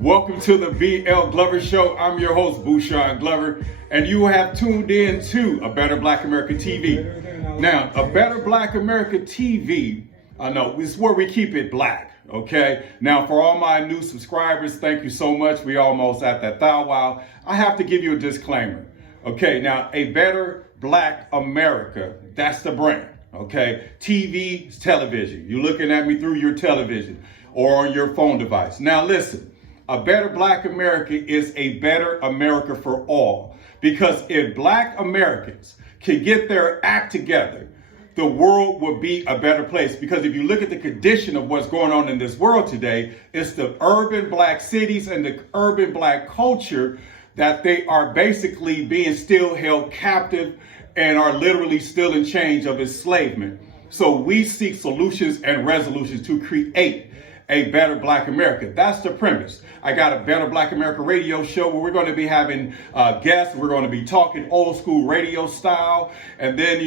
Welcome to the BL Glover Show. I'm your host, Bouchon Glover, and you have tuned in to A Better Black America TV. Now, A Better Black America TV, I know, this is where we keep it black, okay? Now, for all my new subscribers, thank you so much. We almost at that thou wow. I have to give you a disclaimer, okay? Now, A Better Black America, that's the brand, okay? TV is television. You're looking at me through your television or on your phone device. Now, listen. A Better Black America is a better America for all. Because if Black Americans can get their act together, the world would be a better place. Because if you look at the condition of what's going on in this world today, it's the urban Black cities and the urban Black culture that they are basically being still held captive and are literally still in chains of enslavement. So we seek solutions and resolutions to create a better Black America. That's the premise. I got a Better Black America radio show where we're going to be having guests. We're going to be talking old school radio style. And then,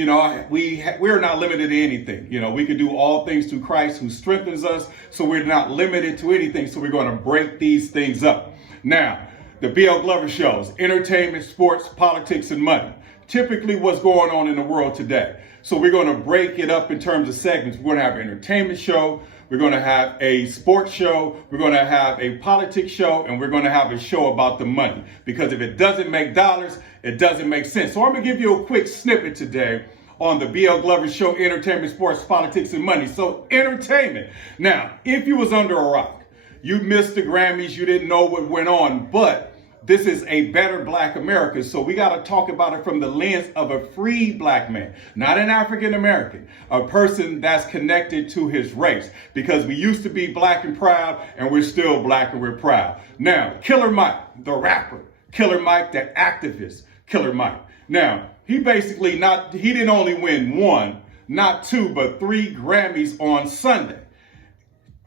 we're not limited to anything. We can do all things through Christ who strengthens us. So we're not limited to anything. So we're going to break these things up. Now, the BL Glover shows, entertainment, sports, politics, and money. Typically what's going on in the world today. So we're going to break it up in terms of segments. We're going to have an entertainment show. We're going to have a sports show. We're going to have a politics show. And we're going to have a show about the money. Because if it doesn't make dollars, it doesn't make sense. So I'm going to give you a quick snippet today on the BL Glover Show, entertainment, sports, politics, and money. So entertainment. Now, if you was under a rock, you missed the Grammys, you didn't know what went on, but this is a better Black America. So we got to talk about it from the lens of a free Black man, not an African American, a person that's connected to his race, because we used to be Black and proud and we're still Black and we're proud. Now, Killer Mike, the rapper, Killer Mike, the activist, Killer Mike. Now, he didn't only win one, not two, but 3 Grammys on Sunday.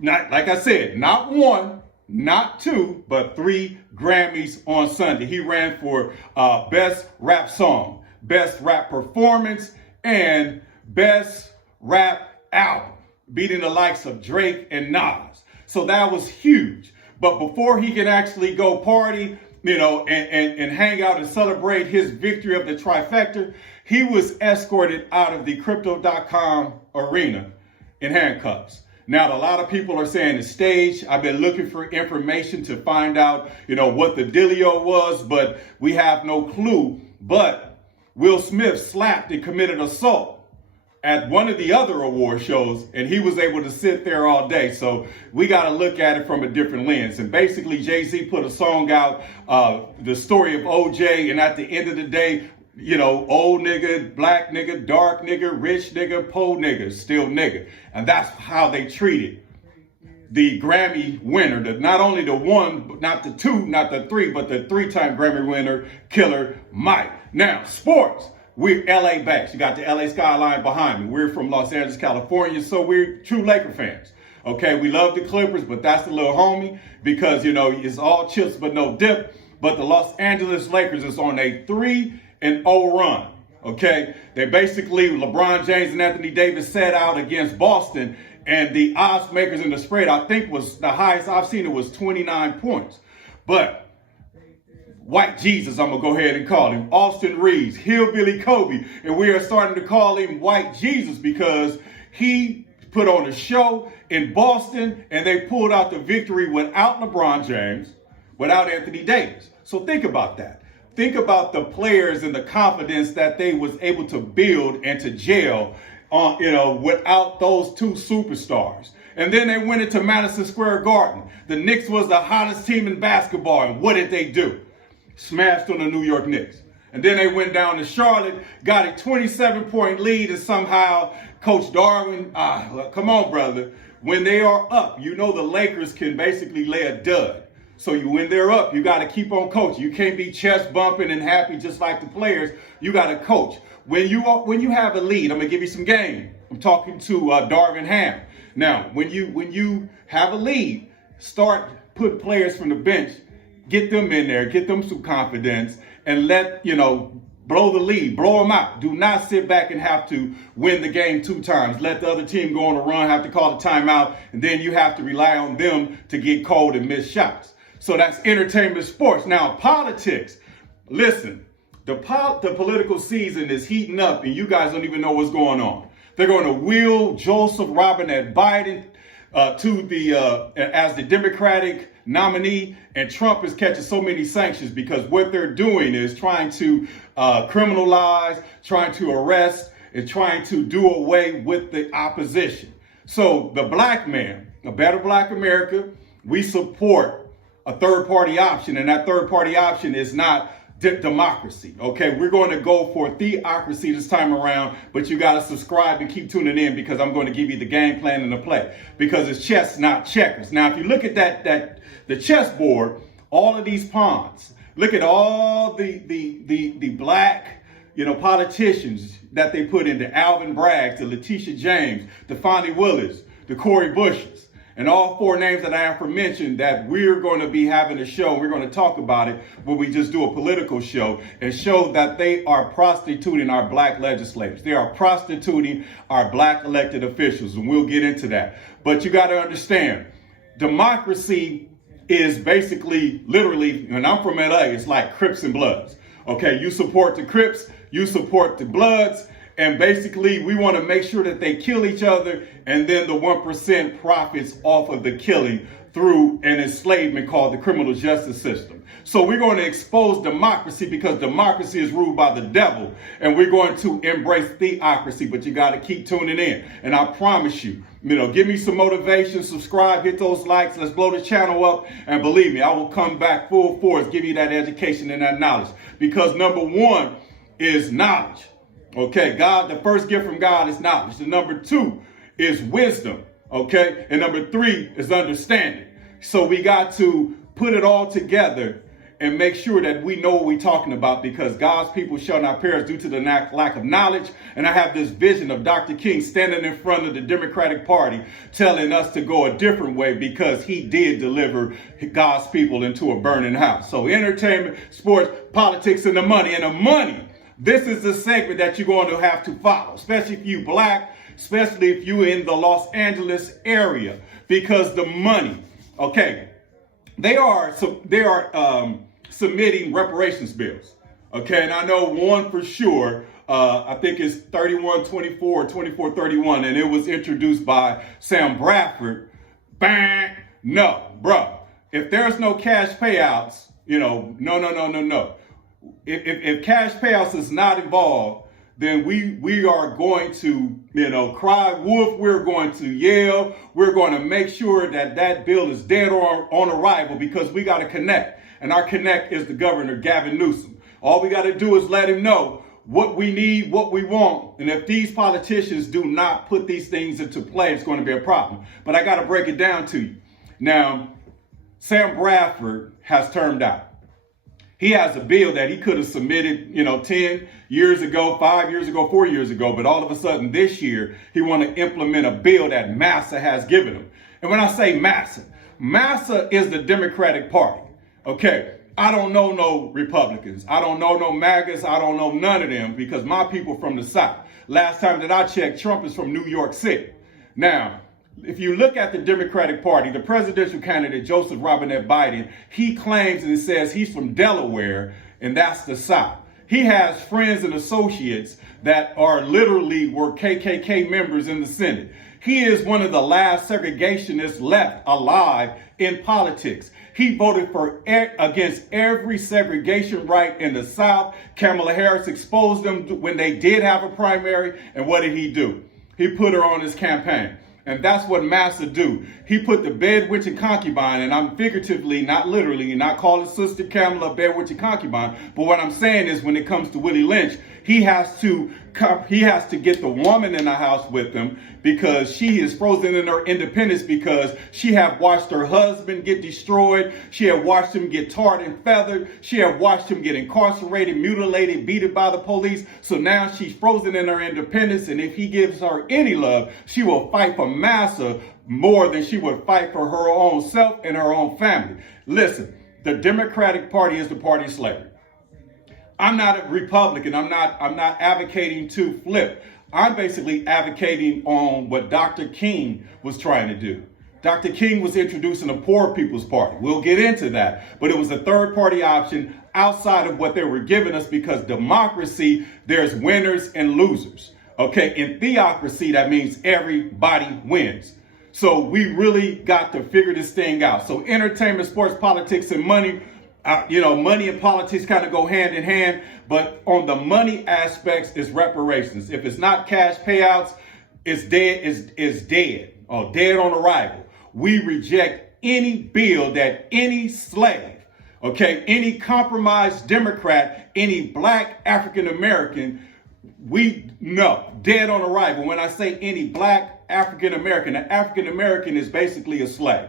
Not, like I said, not one, not 2, but 3 Grammys on Sunday. He ran for Best Rap Song, Best Rap Performance, and Best Rap Album, beating the likes of Drake and Nas. So that was huge. But before he can actually go party, and hang out and celebrate his victory of the trifecta, he was escorted out of the Crypto.com arena in handcuffs. Now, a lot of people are saying it's staged. I've been looking for information to find out, what the dealio was, but we have no clue. But Will Smith slapped and committed assault at one of the other award shows, and he was able to sit there all day. So we got to look at it from a different lens. And basically, Jay-Z put a song out, the story of OJ, and at the end of the day, old nigga, Black nigga, dark nigga, rich nigga, poor nigga, still nigga. And that's how they treated the Grammy winner, not only the one, not the 2, not the 3, but the 3-time Grammy winner, Killer Mike. Now, sports. We're LA based. You got the LA skyline behind me. We're from Los Angeles, California, so we're true Laker fans. Okay, we love the Clippers, but that's the little homie because, it's all chips but no dip. But the Los Angeles Lakers is on a 3-0 run. Okay, they basically, LeBron James and Anthony Davis set out against Boston, and the odds makers in the spread, I think, was the highest I've seen. It was 29 points. But White Jesus, I'm going to go ahead and call him, Austin Reeves, Hillbilly Kobe, and we are starting to call him White Jesus because he put on a show in Boston, and they pulled out the victory without LeBron James, without Anthony Davis. So think about that. Think about the players and the confidence that they was able to build and to gel on, without those 2 superstars. And then they went into Madison Square Garden. The Knicks was the hottest team in basketball. And what did they do? Smashed on the New York Knicks. And then they went down to Charlotte, got a 27-point lead, and somehow Coach Darwin, come on, brother. When they are up, the Lakers can basically lay a dud. So when they're up, you got to keep on coaching. You can't be chest bumping and happy just like the players. You got to coach. When you have a lead, I'm gonna give you some game. I'm talking to Darvin Ham. Now, when you have a lead, start putting players from the bench, get them in there, get them some confidence, and let blow the lead, blow them out. Do not sit back and have to win the game 2 times. Let the other team go on a run, have to call the timeout, and then you have to rely on them to get cold and miss shots. So that's entertainment, sports. Now, politics. Listen, the political season is heating up and you guys don't even know what's going on. They're going to wheel Joseph Robinette Biden as the Democratic nominee, and Trump is catching so many sanctions because what they're doing is trying to criminalize, trying to arrest, and trying to do away with the opposition. So the black man, A Better Black America, we support a third-party option, and that third-party option is not democracy. Okay, we're going to go for theocracy this time around, but you got to subscribe and keep tuning in because I'm going to give you the game plan and the play because it's chess, not checkers. Now, if you look at the chessboard, all of these pawns, look at all the black, politicians that they put into Alvin Bragg, to Letitia James, to Fonnie Willis, to Cori Bushes. And all four names that I aforementioned that we're going to be having a show, we're going to talk about it when we just do a political show and show that they are prostituting our black legislators. They are prostituting our black elected officials, and we'll get into that. But you got to understand, democracy is basically, literally, and I'm from LA, it's like Crips and Bloods. Okay, you support the Crips, you support the Bloods, and basically we want to make sure that they kill each other, and then the 1% profits off of the killing through an enslavement called the criminal justice system. So we're going to expose democracy because democracy is ruled by the devil, and we're going to embrace theocracy, but you got to keep tuning in. And I promise you, give me some motivation, subscribe, hit those likes, let's blow the channel up, and believe me, I will come back full force, give you that education and that knowledge, because number one is knowledge. Okay, God, the first gift from God is knowledge. The number two is wisdom. Okay, and number three is understanding. So we got to put it all together and make sure that we know what we're talking about, because God's people shall not perish due to the lack of knowledge. And I have this vision of Dr. King standing in front of the Democratic Party telling us to go a different way because he did deliver God's people into a burning house. So entertainment, sports, politics, and the money. And the money, this is the segment that you're going to have to follow, especially if you black, especially if you're in the Los Angeles area, because the money, okay, they are submitting reparations bills. Okay, and I know one for sure, I think it's 3124 or 2431, and it was introduced by Sam Bradford. Bang! No, bro. If there's no cash payouts, no. If cash payouts is not involved, then we are going to, cry wolf. We're going to yell. We're going to make sure that bill is dead or on arrival, because we got to connect. And our connect is the governor, Gavin Newsom. All we got to do is let him know what we need, what we want. And if these politicians do not put these things into play, it's going to be a problem. But I got to break it down to you. Now, Sam Bradford has turned out. He has a bill that he could have submitted, 10 years ago, 5 years ago, 4 years ago. But all of a sudden this year, he want to implement a bill that Massa has given him. And when I say Massa is the Democratic Party. Okay, I don't know no Republicans. I don't know no MAGAs. I don't know none of them, because my people from the South. Last time that I checked, Trump is from New York City. Now, if you look at the Democratic Party, the presidential candidate, Joseph Robinette Biden, he claims and says he's from Delaware, and that's the South. He has friends and associates that are literally were KKK members in the Senate. He is one of the last segregationists left alive in politics. He voted against every segregation right in the South. Kamala Harris exposed them when they did have a primary. And what did he do? He put her on his campaign. And that's what Massa do. He put the bedwitch and concubine, and I'm figuratively, not literally, not calling Sister Kamala a bedwitch and concubine, but what I'm saying is when it comes to Willie Lynch, he has to get the woman in the house with him, because she is frozen in her independence, because she have watched her husband get destroyed. She have watched him get tarred and feathered. She have watched him get incarcerated, mutilated, beaten by the police. So now she's frozen in her independence. And if he gives her any love, she will fight for Massa more than she would fight for her own self and her own family. Listen, the Democratic Party is the party of slavery. I'm not a Republican. I'm not advocating to flip. I'm basically advocating on what Dr. King was trying to do. Dr. King was introducing a Poor People's Party. We'll get into that. But it was a third party option outside of what they were giving us, because democracy, there's winners and losers. Okay, in theocracy, that means everybody wins. So we really got to figure this thing out. So entertainment, sports, politics, and money, money and politics kind of go hand in hand. But on the money aspects, it's reparations. If it's not cash payouts, it's dead, is dead, or dead on arrival. We reject any bill that any slave, okay, any compromised Democrat, any black African American, we know, dead on arrival. When I say any black African American, an African American is basically a slave.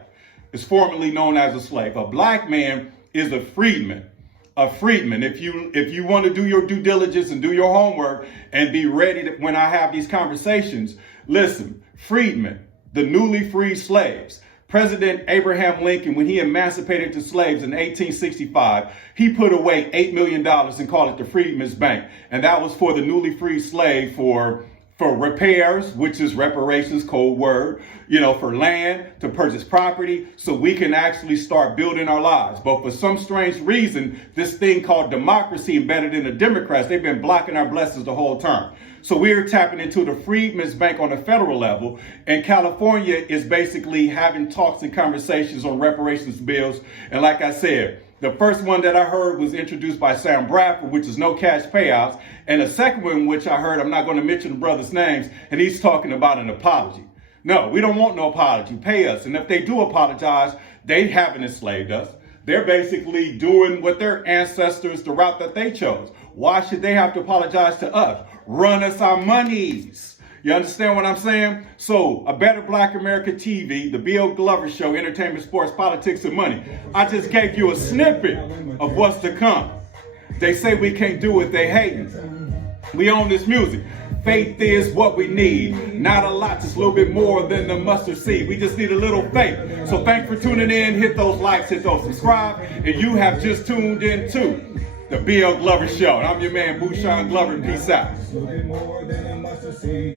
It's formerly known as a slave. A black man is a freedman. A freedman. If you want to do your due diligence and do your homework and be ready to, when I have these conversations, listen, freedmen, the newly freed slaves. President Abraham Lincoln, when he emancipated the slaves in 1865, he put away $8 million and called it the Freedmen's Bank. And that was for the newly freed slave for repairs, which is reparations, code word, for land, to purchase property, so we can actually start building our lives. But for some strange reason, this thing called democracy embedded in the Democrats, they've been blocking our blessings the whole term. So we're tapping into the Freedmen's Bank on the federal level, and California is basically having talks and conversations on reparations bills. And like I said, the first one that I heard was introduced by Sam Bradford, which is no cash payouts. And the second one, which I heard, I'm not going to mention the brothers' names, and he's talking about an apology. No, we don't want no apology. Pay us. And if they do apologize, they haven't enslaved us. They're basically doing what their ancestors, the route that they chose. Why should they have to apologize to us? Run us our monies. You understand what I'm saying? So, A Better Black America TV, the Bill Glover Show, entertainment, sports, politics, and money. I just gave you a snippet of what's to come. They say we can't do it, they hating. We own this music. Faith is what we need. Not a lot, just a little bit more than the mustard seed. We just need a little faith. So thanks for tuning in. Hit those likes, hit those subscribe. And you have just tuned in to the Bill Glover Show. And I'm your man, Bushawn Glover. Peace out.